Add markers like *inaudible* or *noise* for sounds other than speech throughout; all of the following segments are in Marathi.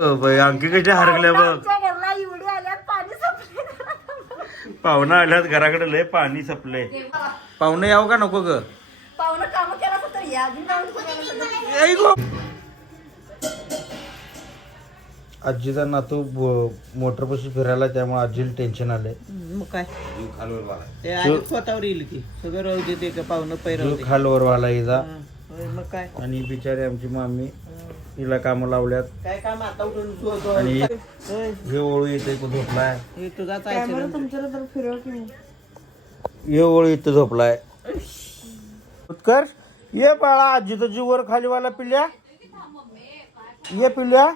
बाई अंकी कशी हरगल्या बघ. आमच्या घरला एवढी आल्यात पाणी संपले पाहुणा आल्यात घराकडे लय पाणी सपलंय. पाहुणे याव का नको ग? पाहुणं काम केलं असं तर या. अजून जाऊन कुणाला आई गो. आजीचा नातू मोटर पाशी फिरायला त्यामुळे आजीला टेन्शन आलंय. मग काय? ते आधी स्वतःवर येईल की? सगळं राहू दे ते का पाहुणं जीव खालवर व्हायला हिचा मग काय? आणि बिचारी आमची मामी हिला कामं लावल्यात. काय काम आता उठून शोधतो. आणि होय, हे ओळू इथे झोपलाय. हे तुझाच आहे तुमच्याला फिरव की हे ओळू इथं झोपलाय. उत्कर्ष ये बाळा आजीचं जीवर खाली वाला पिल्ल्या ये पिल्ल्या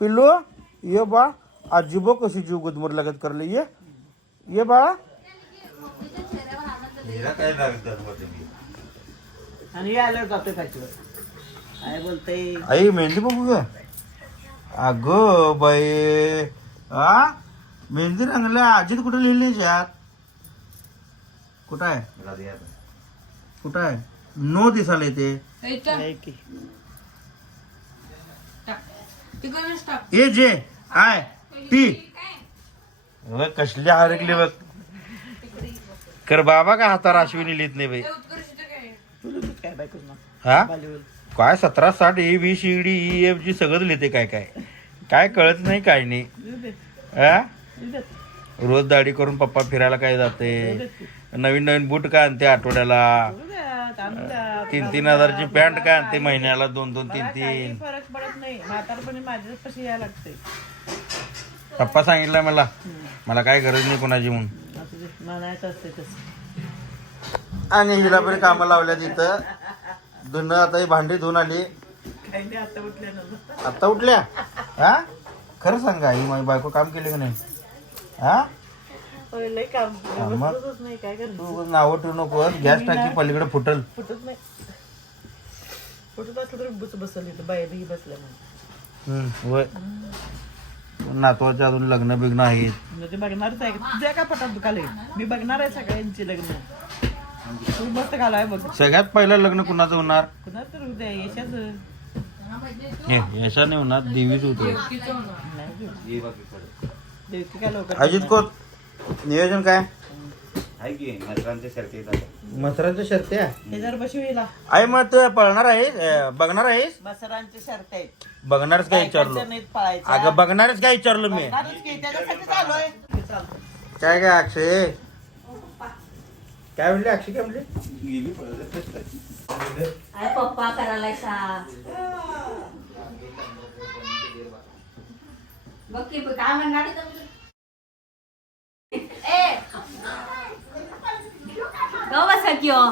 पिल्लू ये बा. आजी बघ कशी जीव गुदमर लागत करले. ये. ये बाळा. आणि हे आल्यावर जातोय खायचं काय बोलतय? आई मेहंदी बघू ग अग बाई आ? मेहंदी रंगल्या आजीत कुठं लिहिली यात कुठं आहे? कुठं आहे? नो दिसायला येते की. ए जे आय पी. बघ कसली हरकली बघ. कर बाबा का हातावर अश्विनी लिहित नाही बाई. हा काय सतरा साठ A B C D E F G सगळं लिहिते काय काय? काय कळत नाही काय नाही. हा? रोज दाढी करून पप्पा फिरायला काय जाते? नवीन नवीन बूट काय आणते आठवड्याला? तीन तीन हजारची पॅन्ट काय आणते महिन्याला? दोन दोन तीन तीन. फरक पडत नाही. म्हातारपणी माझ्याच कशी यायला लागते. पप्पा सांगितलं मला. मला काय गरज नाही कोणाची म्हणून. असं ते म्हणायचं असते तसं. आणि हिला पण कामं लावल्या तिथं धुणं आता ही भांडी धुवून आली. काही नाही आता उठल्या? हा? खरं सांगा ही माझी बायको काम केली का नाही? हा? मग? तू नावं ठेवू नको गॅस टाकी पलीकडे फुटल. फुटत नाही. फुटत असलं तरी बस बसल इथं बाहेर बसल्या म्हणून. नातवाचे अजून लग्न बिग्न आहेत. म्हणजे बघणारच आहे का? तुझ्या पटात दुखाले मी बघणार आहे सगळ्यांची लग्न. तू मस्त घालाय बघ सगळ्यात पहिलं लग्न कुणाचं होणार? कुणा तर उद्या यशाच हे यशाने होणार देवीच होते. देवकी काय? लवकर अजित कोत नियोजन काय मसरांच्या बशी होईल आई मग तू पळणार आहेस अं, बघणार आहेस? आहेत. बघणारच काय विचारलो? बायकांच्या नाहीत पळायच्या. अगं बघणारच काय विचारलो मी? बघणारच की, त्याच्यासाठी चालू आहे. चालतं. काय काय अक्षय? काय म्हणले? अक्षय काय म्हणले? अरे पप्पा करायला बघ की काय म्हणणार? ए! गो बसा की हो.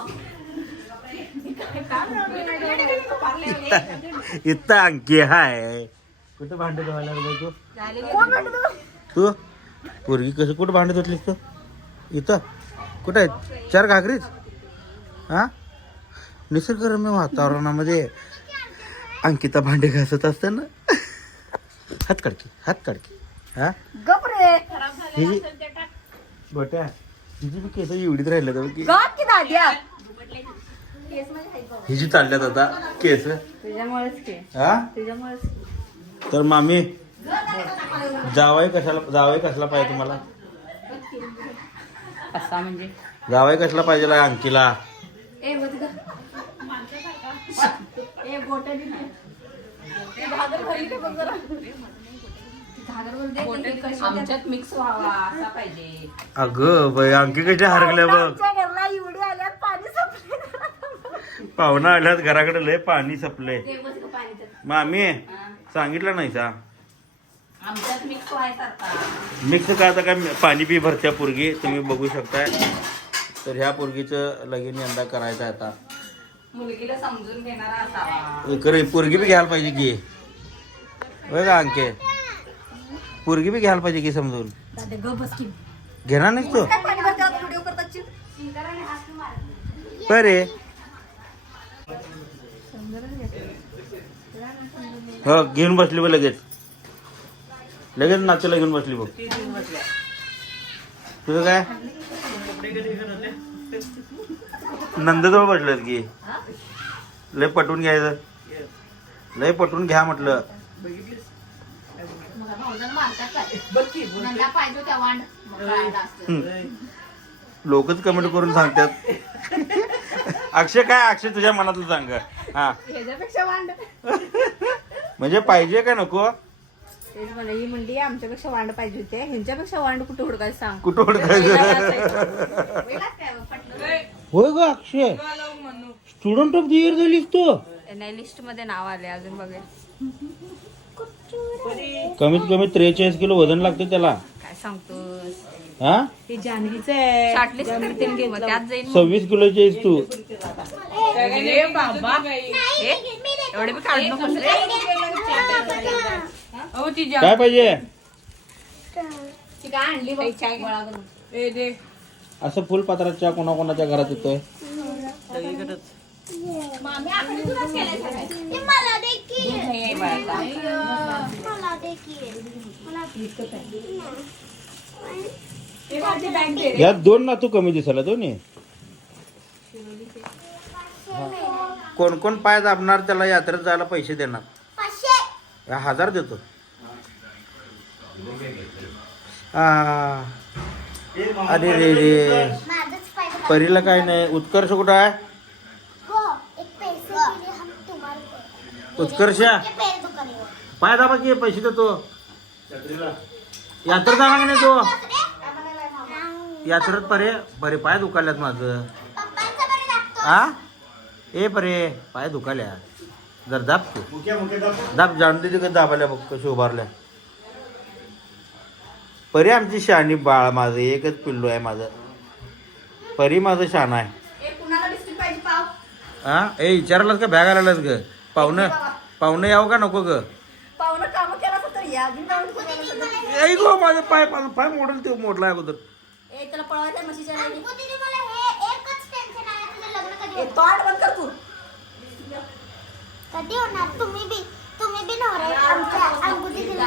इथं अंकी हाय. कुठं भांडे धुवायला लागलो तू? तू? पोरगी कसं कुठं भांडे धुतलीस तू? इथं? कुठं आहेत? चार घागरीच? हा? निसर्गरम्य वातावरणामध्ये अंकिता भांडे घासत असताना. हात काढकी हात काढकी. हा? गप रे. ही गोट्या हिची बी केस एवढीच राहिलं तर की. चालल्यात आता केस. हा? तर मामी जावाई कशाला जावाई कसला पाहिजे तुम्हाला? कसा म्हणजे? जावाई कसला पाहिजे ला अंकीला? ए बघ तिथं. ए बोट आमच्यात मिक्स व्हावा असा पाहिजे. अगं बाई अंकी कशी हरगल्या बघ. आमच्या घरला एवढी आल्यात पाणी संपले पाहुणा आल्यात घराकडे लय पाणी सपलंय. ते पाणी तिथं. मामी सांगितलं नाही सा आमच्यात मिक्स व्हायसारखा मिक्स का आता काय पाणी बी भरत्या पोरगी तुम्ही बघू शकताय. तर ह्या पोरगीचं लगीन यंदा करायचं आहे आता. मुलगीला समजून घेणारा असावा. खरं पोरगी बी घ्यायला पाहिजे की. होय का अंके? पोरगी बी घ्यायला पाहिजे की समजून? घेणार नाहीस तू? काय पाणी भरते? व्हिडिओ करतात चिल बरे हो घेऊन बसली बघ लगेच. लगेच नाचूला घेऊन बसली बघ. तुझं काय? नंदजवळ बसलेत की. लय पटवून घ्यायचं. लय पटवून घ्या म्हटलं. लोकच कमेंट करून सांगतात. अक्षय काय? अक्षय तुझ्या मनातलं सांग. हा. म्हणजे पाहिजे का नको? तेच म्हणा ही म्हणली आमच्यापेक्षा वांड पाहिजे होते. ह्यांच्यापेक्षा वांड कुठे हुडकायचं सांग? कुठं ओळखायचं होय ग Akshay. Student of the year झालीस तू. नाही लिस्टमध्ये नाव आले अजून बघा. कमीत कमी त्रेचाळीस किलो वजन लागते त्याला. काय सांगतोस? हा? ते जानवीच आहे. शॉर्टलिस्ट करतील की मग त्यात जाईन मग. सव्वीस किलोची आहेस तू. एवढे रे. हो ती जा- काय पाहिजे? ती काय आणली बघ? गोळा करून. असं फुलपात्राच्या कोणाकोणाच्या घरात येतोय? नाही. यात दोन ना तू कमी दिसायला दोन्ही. कोण कोण पाय दाबणार त्याला यात्रेत जायला पैसे देणार. या हजार देतो. आ, अरे रे रे. परीला काय नाही. उत्कर्ष कुठं आहे? उत्कर्ष? पाय दाबा की पैसे देतो. यात्रेत जाणार का नाही तो? यात्रेत परे परे पाय दुखाल्यात माझं. आ? ए परे पाय दुखाल्या जर दाब तू. दाब. जाणते तिकडे दाबाल्या बघ कशी उभारल्या. परी आमची शहाणी बाळ माझं एकच पिल्लू आहे माझं. परी माझं शान आहे. ए, कुणाला बिस्किट पाहिजे पाव? हा ए विचारलास का? बॅग आलेलास ग. पाहुणं पाहुणं यावं का नको ग? ऐक गो माझं पाय माझं पाय मोडल ते मोडला अगोदर. ए त्याला पळवायचं म्हशीच्या नाही ए तोंड बंद कर तू. कधी होणार? तुम्ही बी तुम्ही बी नवरा आमच्या अंगुठी दिला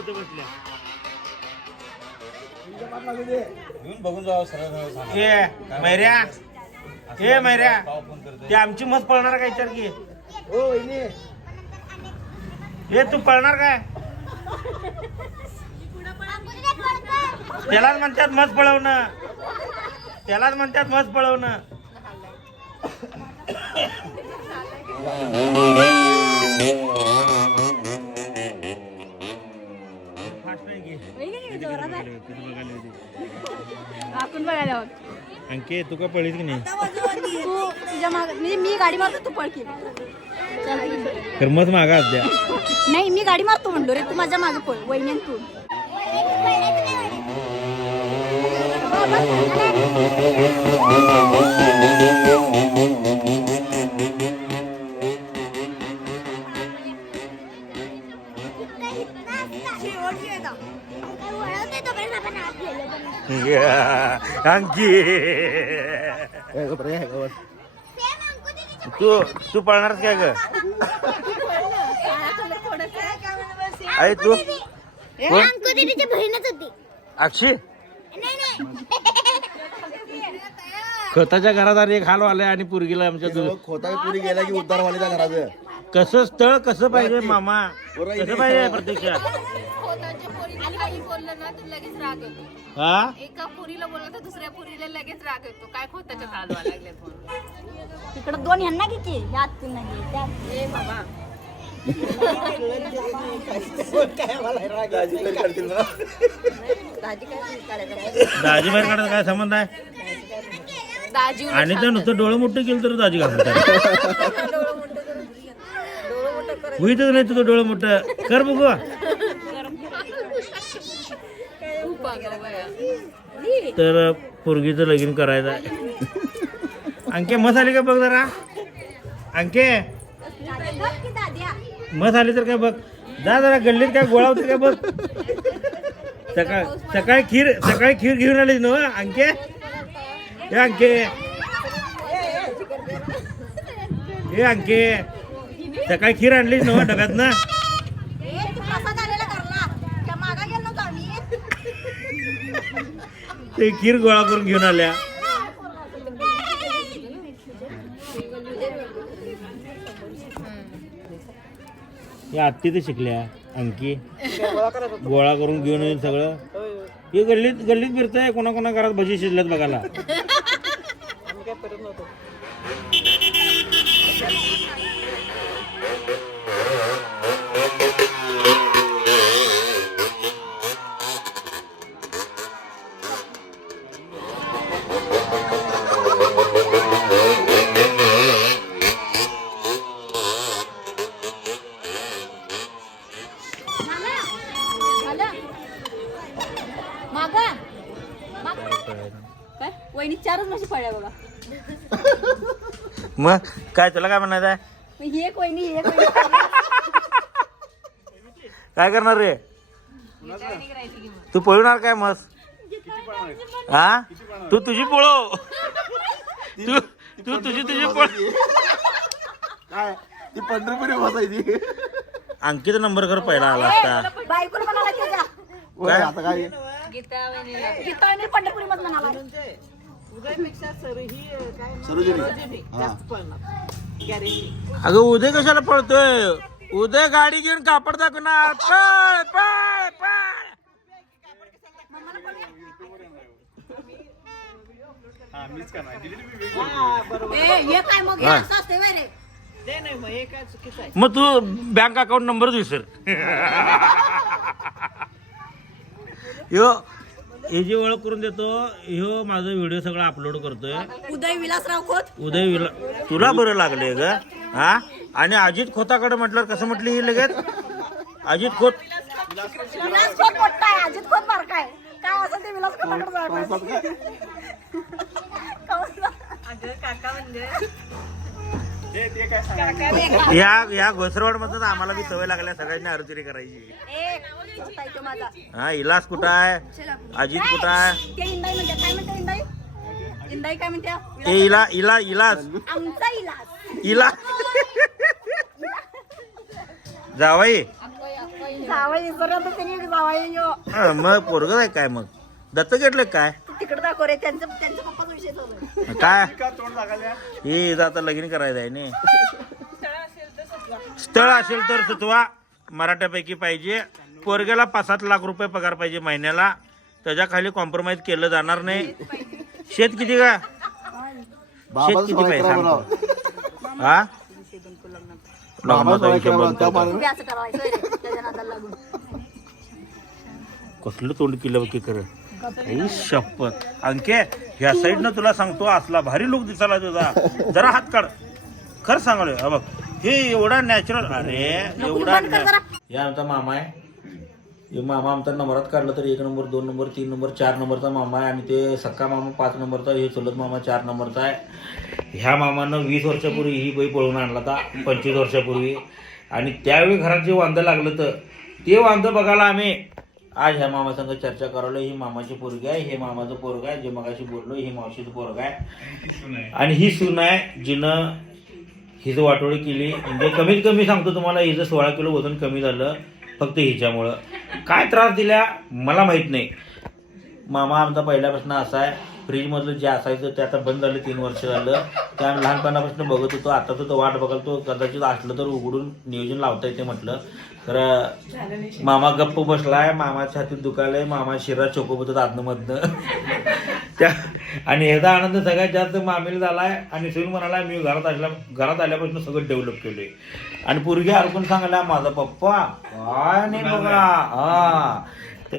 तिथे बसल्या बघून जाऊ ए मैऱ्या ए मैऱ्या ते आमची मत पळणार काय विचार की ए तू पळणार काय त्यालाच म्हणतात मत पळवणं त्यालाच म्हणतात मत पळवणं आपण बघायला अंके तू का पळीस की नाही? तू तुझ्या माग म्हणजे मी गाडी मारतो तू पळकी तर मत मागा द्या. नाही मी गाडी मारतो म्हणलो रे तू माझ्या मागे पळ वहिनी तू. अंकुठी तू तू पळणारच काय ग? आई तू? कोण? अंकुदीची बहीणच होती. अक्षी? नाही घरात आणि एक हाल आलाय आणि पुरगीला आमच्या खोता पुरी गेला की उद्धार व्हायचा घराचं? कसं स्थळ कसं पाहिजे मामा? कसं पाहिजे प्रत्यक्षात? बोललं ना तर लगेच राग येतो. हा? एका पुरीला बोललं तर दुसऱ्या पुरीला लगेच राग येतो. काय खोताच्या चालवा लागले दोन ह्यांना किती या तीन नाही त्या. ए बाबा. दाजी बाहेर काढायचा काय संबंध आहे? दाजी आणि तर नुसतं डोळं मोठं केलं तर दाजी घालतात. होईतच नाही तुझं डोळं मोठं. कर बघू खूप अगं बया. तर पोरगीचं लगीन करायचं आहे. अंके मस आली का बघ जरा? अंके? मस आली तर काय बघ? जा जरा गल्लीत काय गोळा होते काय बघ? सकाळ सकाळी खीर सकाळी खीर घेऊन आली ना अंके? हे अंके. हे अंके. सकाळी खीर आणलीच ना डब्यात ना ते खीर गोळा करून घेऊन आल्या. या आत्ती तर शिकल्या आणखी गोळा करून घेऊन येईल सगळं. हे गल्लीत गल्लीत फिरतंय कोणा कोणा घरात भजी शिजल्यात बघायला. मग काय तुला काय म्हणायचं आहे? ही ही काय करणार रे? तू पळवणार काय मस? हा? तू तुझी पळव. तू तू तुझी तुझी पळ. काय? ती पंढरपुरी बसायची. अंकित नंबर कर पहिला आला असता बायकोला म्हणाला आता काय? गीता पंढरपुरी म्हणाला. काय? सरोजिनी. जास्त पळणार. गॅरेंटी अगं उदय कशाला पळतोय? उदय गाडी घेऊन कापड दाखवणार. पळ पळ पळ. हा बरोबर. ए हे काय मग? हे हा. असं असते वय रे. ते नाही मग हे काय चुकीचं आहे? मग तू बँक अकाउंट नंबरच विसर ह्यो *laughs* हे जे ओळख करून देतो ह्यो माझा व्हिडिओ सगळा अपलोड करतोय. उदय विलासराव खोत. उदय विला तुला बरं लागले ग हा? आणि अजित खोताकडे म्हटलं कसं म्हटली ही लगेच? अजित खोत विलास खोत मोठा आहे अजित खोत बार काय काय असेल ते विलास खोताकडे. अगं काका म्हणजे या या घोसरवाड मधून आम्हाला बी सवय लागल्या सगळ्यांनी आरचुरी करायची. हा इलास कुठं आहे? अजित कुठं आहे? ते इंदाई काय म्हणते इला इला इलास आमचा इला जावाई. जावाई त्यांनी हा, मग पोरग आहे काय मग? दत्त घेतलं काय? तिकडे दाखव रे. त्यांचं काय? हे आता लगीन करायचं आहे ने. स्थळ असेल तर सुचवा मराठ्यापैकी पाहिजे. पोरग्याला पाच सात लाख रुपये पगार पाहिजे महिन्याला. त्याच्याखाली कॉम्प्रोमाइज केलं जाणार नाही. शेत किती का? शेत किती बनाव. हा? करतो. कसलं तोंड केलं की कर शपथ. अंके ह्या साईडनं तुला सांगतो असला भारी लुक दिसायला तुझा. जरा हात काढ. खरं सांगालोय हा बघ. हे एवढा नॅचरल अरे एवढा. हे आमचा मामा आहे. हे मामा आमचा नंबरात काढलं तर एक नंबर दोन नंबर तीन नंबर चार नंबरचा मामा आहे. आणि ते सक्का मामा पाच नंबरचा हे चुलत मामा चार नंबरचा आहे. ह्या मामानं वीस वर्षापूर्वी ही बाई पळून आणला होता पंचवीस वर्षापूर्वी. आणि त्यावेळी घरात जे वांदं लागलं तर ते वांदं बघायला आम्ही आज ह्या मामासंग चर्चा करायला ही मामाची पोरगी आहे हे मामाचं पोरग आहे जे मगाशी बोललो ही मावशीचं पोरग आहे. आणि ही सून आहे जिनं हिचं वाटोळी केली. म्हणजे कमीत कमी सांगतो तुम्हाला हिचं सोळा किलो वजन कमी झालं फक्त हिच्यामुळं. काय त्रास दिल्या मला माहीत नाही. मामा आमचा पहिल्यापासून असा आहे फ्रीजमधलं जे असायचं ते आता बंद झालं तीन वर्ष झालं. ते आम्ही लहानपणापासून बघत होतो आता तर तो वाट बघाल तो कदाचित असलं तर उघडून नियोजन लावता येते म्हटलं. तर मामा गप्प बसलाय मामाच्या हातीत दुखायलंय मामा शिरा चोकोबत आतमधनं. *laughs* त्या आणि ह्याचा आनंद सगळ्यात जास्त मामीला झालाय आणि सून म्हणाला मी घरात आल्या घरात आल्यापासून सगळं डेव्हलप केलंय. आणि पोरगी हरकून सांगायला माझा पप्पा काय नाही बघा. हा.